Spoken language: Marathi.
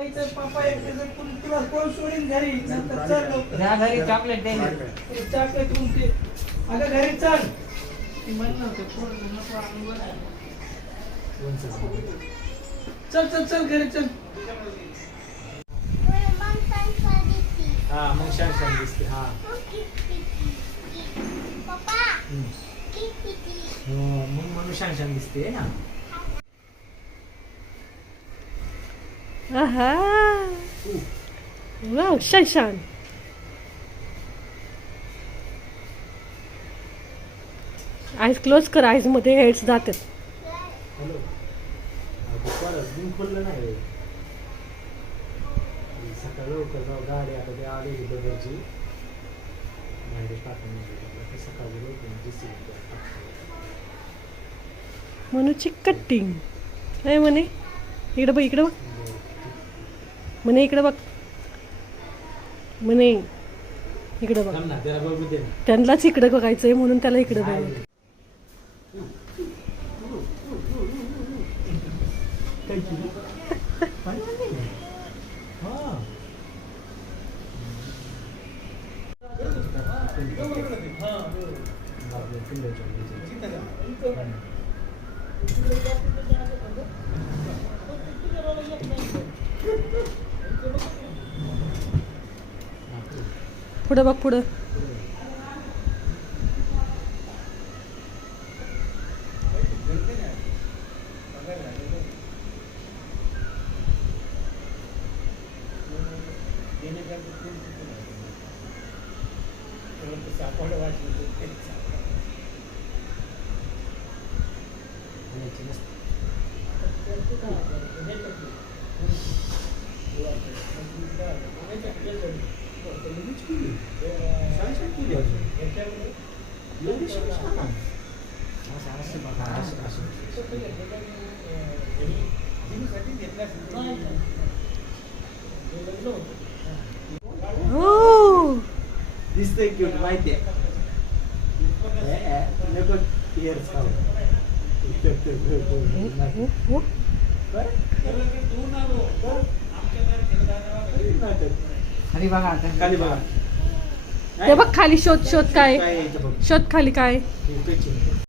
घरी चॉकलेट दे. चॉकलेट अगं घरी चल. चल चल चल घरी चल. हा मग छान छान दिसते. हा मग म्हणून छान छान दिसते ना. आहा वाव छान छान. आईज क्लोज कर. आईज मध्ये हेड्स जातात. हॅलो खोललं नाही. सकाळी लवकर जाऊ. गाडी आता ते आली बदलची बाहेर टाकून सकाळी लवकर दिसते. मनूची कटिंग आहे म्हणे. इकडे बघ इकडे बघ म्हणे. इकडे बघ म्हणे. इकडे बघ. त्याला बघू दे ना. त्यांनाच इकडे बघायचंय म्हणून त्याला इकडे बघ. पुढे बघ पुढे. दिसतंय क्यूट माहिती आहे. खाली बघा. ते बघ खाली. शोध शोध काय. शोध खाली काय.